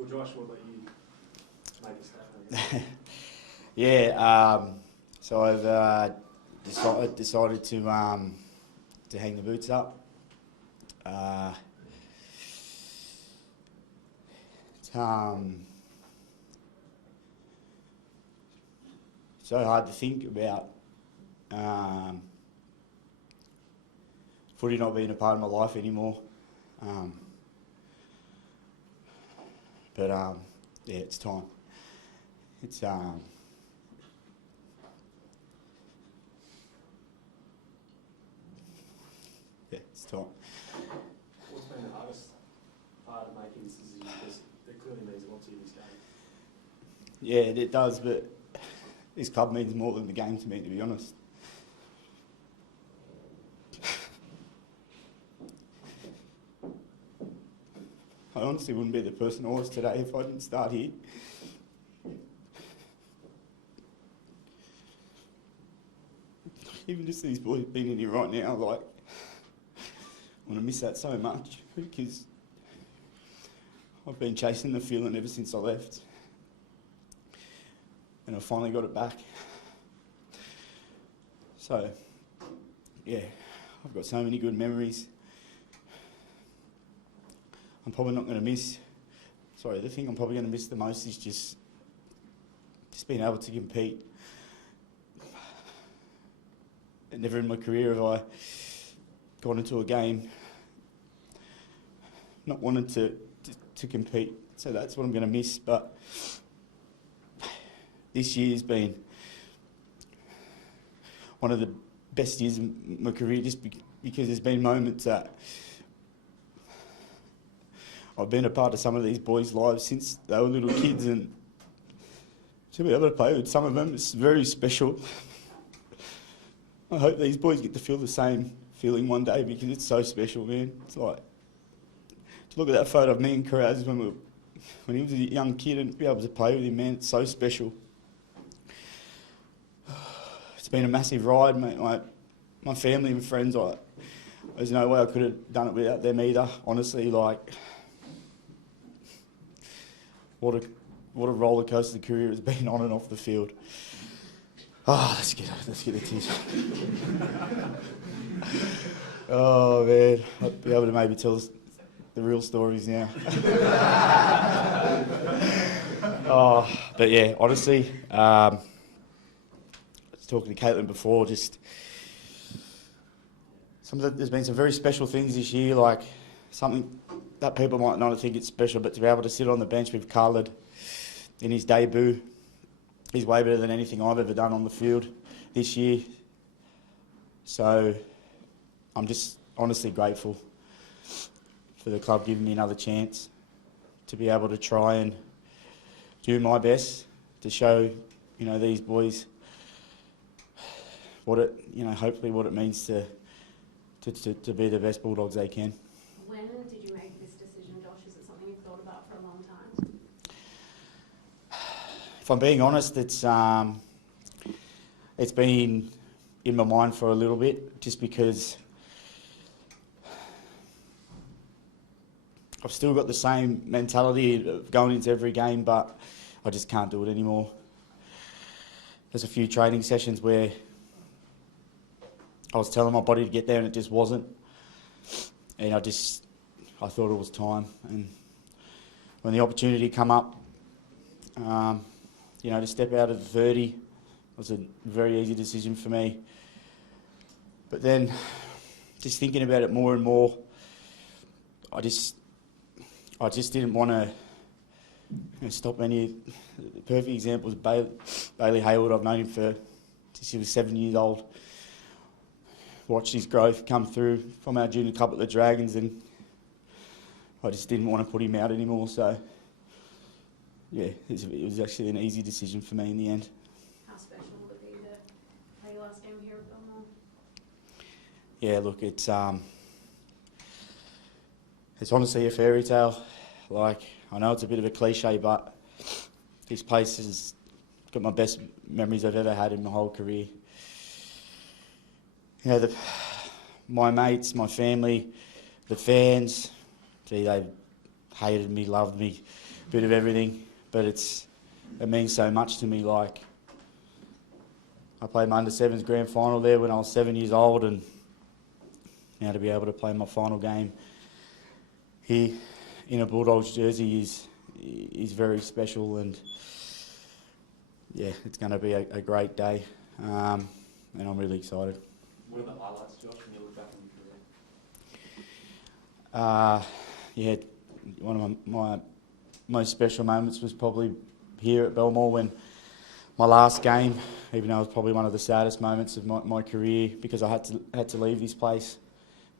Well, Josh, what about you make a statement? Yeah, so I've decided to hang the boots up. It's so hard to think about footy not being a part of my life anymore. But yeah, it's time. It's What's been the hardest part of making this decision? Because it clearly means a lot to you, this game. Yeah, it does, but this club means more than the game to me, to be honest. I honestly wouldn't be the person I was today if I didn't start here. Even just these boys being in here right now, like, I want to miss that so much because I've been chasing the feeling ever since I left. And I finally got it back. So, yeah, I've got so many good memories. I'm probably not going to miss... the thing I'm probably going to miss the most is just being able to compete. And never in my career have I gone into a game not wanting to compete. So that's what I'm going to miss. But this year's been one of the best years of my career just because there's been moments that I've been a part of some of these boys' lives since they were little kids, and to be able to play with some of them is very special. I hope these boys get to feel the same feeling one day because it's so special, man. It's like, to look at that photo of me and Karaz when he was a young kid and be able to play with him, man, it's so special. It's been a massive ride, mate. My family and friends, there's no way I could have done it without them either. Honestly, like, what a roller coaster the career has been on and off the field. Let's get the tears. Oh man, I'll be able to maybe tell the real stories now. But yeah, honestly, I was talking to Caitlin before. There's been some very special things this year, like something that people might not think it's special, but to be able to sit on the bench with Khaled in his debut. He's way better than anything I've ever done on the field this year. So I'm just honestly grateful for the club giving me another chance to be able to try and do my best to show, these boys hopefully what it means to be the best Bulldogs they can. When did you make this decision, Josh? Is it something you've thought about for a long time? If I'm being honest, it's been in my mind for a little bit, just because I've still got the same mentality of going into every game, but I just can't do it anymore. There's a few training sessions where I was telling my body to get there and it just wasn't. And I thought it was time. And when the opportunity come up, to step out of the 30 was a very easy decision for me. But then, just thinking about it more and more, I just didn't want to stop any. The perfect example is Bailey Hayward. I've known him since he was 7 years old. Watched his growth come through from our junior club at the Dragons, and I just didn't want to put him out anymore. So, yeah, it was actually an easy decision for me in the end. How special would it be to play your last game here at Belmore? Yeah, look, it's honestly a fairy tale. Like, I know it's a bit of a cliche, but this place has got my best memories I've ever had in my whole career. My mates, my family, the fans, they hated me, loved me, bit of everything, but it means so much to me. Like, I played my under-7s grand final there when I was 7 years old, and now to be able to play my final game here in a Bulldogs jersey is very special, and yeah, it's going to be a great day, and I'm really excited. What are the highlights, Josh, when you look back on your career? Yeah, one of my most special moments was probably here at Belmore when my last game, even though it was probably one of the saddest moments of my career because I had to leave this place.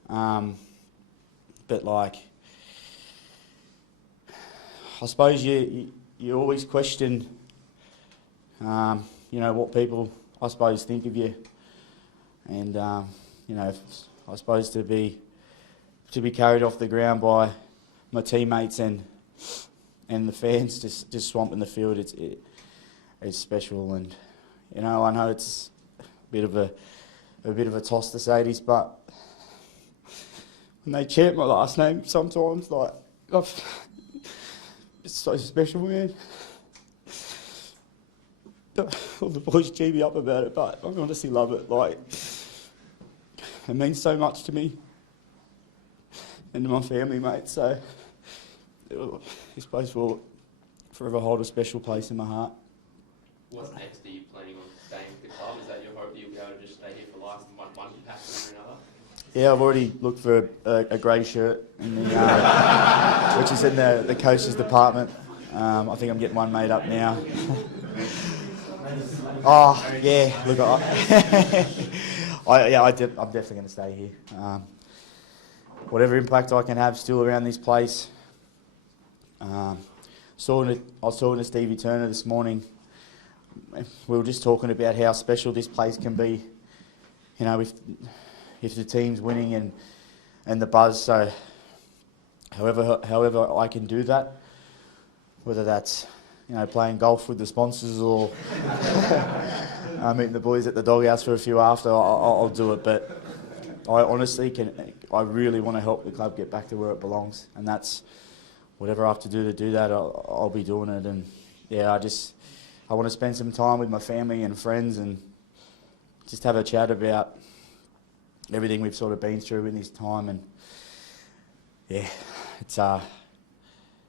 But like, I suppose you always question, what people I suppose think of you, and I suppose to be carried off the ground by my teammates and the fans just swamping the field, it's special. And I know it's a bit of a toss to say this, but when they chant my last name, sometimes like it's so special, man. All the boys cheer me up about it, but I honestly love it. Like, it means so much to me and to my family, mate. So it's supposed to forever hold a special place in my heart. What's next? Are you planning on staying with the club? Is that your hope that you'll be able to just stay here for life in one capacity or another? Yeah, I've already looked for a grey shirt in the, which is in the coach's department. I think I'm getting one made up now. Oh yeah, look, I'm definitely going to stay here. Whatever impact I can have still around this place. I was talking to Stevie Turner this morning. We were just talking about how special this place can be, if the team's winning and the buzz. So, however I can do that, whether that's playing golf with the sponsors or meeting the boys at the doghouse for a few after, I'll do it. But I honestly I really want to help the club get back to where it belongs, and that's whatever I have to do that. I'll be doing it. And yeah, I want to spend some time with my family and friends and just have a chat about everything we've sort of been through in this time. And yeah, it's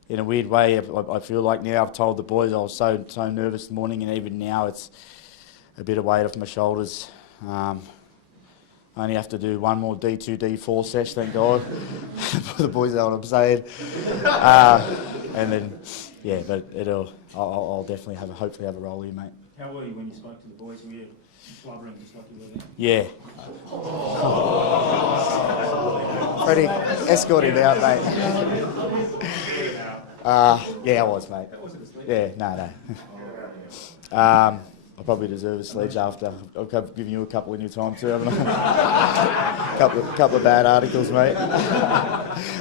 in a weird way, I feel like now I've told the boys I was so nervous this morning, and even now it's a bit of weight off my shoulders. I only have to do one more D2, D4 sesh, thank God. The boys know what I'm saying. And then, yeah, but I'll definitely hopefully have a role here, mate. How were you when you spoke to the boys? Were you blubbering just like you were then? Yeah. Freddie, escort him out, mate. Yeah, I was, mate. Yeah, no. I probably deserve a sledge after. I've given you a couple in your time too, haven't I? couple of bad articles, mate.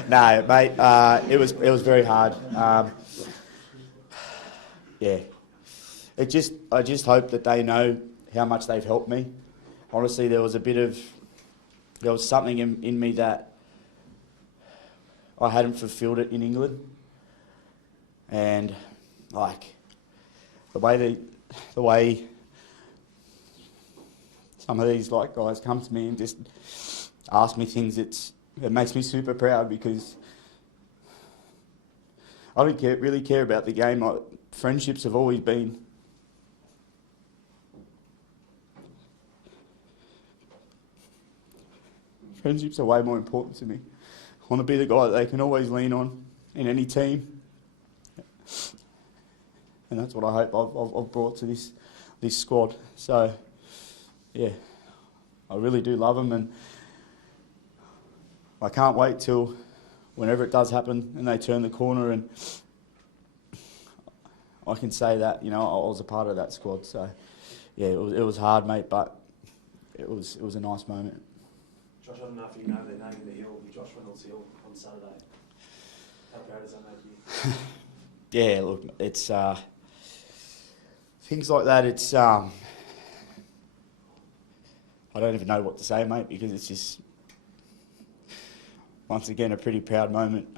No, mate. It was very hard. Yeah. I just hope that they know how much they've helped me. Honestly, there was something in me that I hadn't fulfilled it in England. And like the way some of these guys come to me and just ask me things, it makes me super proud, because I don't really care about the game. Friendships have always been. Friendships are way more important to me. I want to be the guy that they can always lean on in any team. And that's what I hope I've brought to this squad. So, yeah, I really do love them, and I can't wait till whenever it does happen and they turn the corner and I can say that, I was a part of that squad. So, yeah, it was hard, mate, but it was a nice moment. Josh, I don't know if you know they're naming the hill, the Josh Reynolds Hill, on Saturday. How proud does that make you? Yeah, look, it's things like that. It's I don't even know what to say, mate, because it's just once again a pretty proud moment.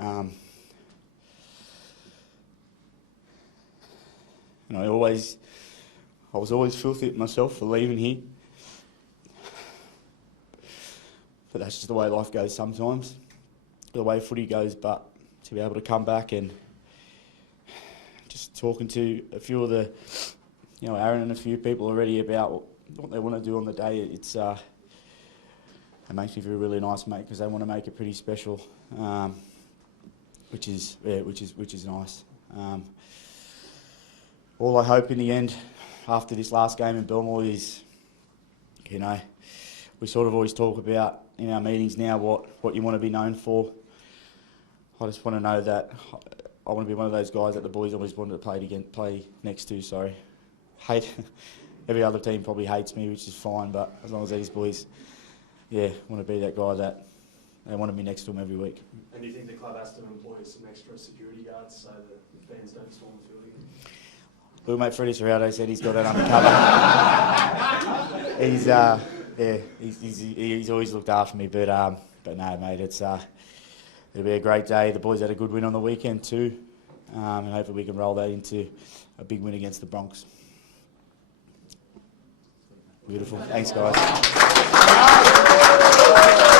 and I was always filthy at myself for leaving here. But that's just the way life goes sometimes, the way footy goes. But to be able to come back and just talking to a few of the, Aaron and a few people already about what they want to do on the day, it makes me feel really nice, mate, because they want to make it pretty special, which is nice. All I hope in the end, after this last game in Belmore, is, we sort of always talk about in our meetings now what you want to be known for. I just want to know that I want to be one of those guys that the boys always wanted to play next to. Sorry, every other team probably hates me, which is fine. But as long as these boys, want to be that guy that they want to be next to them every week. And do you think the club has to employ some extra security guards so that the fans don't storm the field again? Little mate Freddie Serrato said he's got that under cover. He's always looked after me, but no, mate, it'll be a great day. The boys had a good win on the weekend too, and hopefully we can roll that into a big win against the Bronx. Beautiful. Thanks, guys.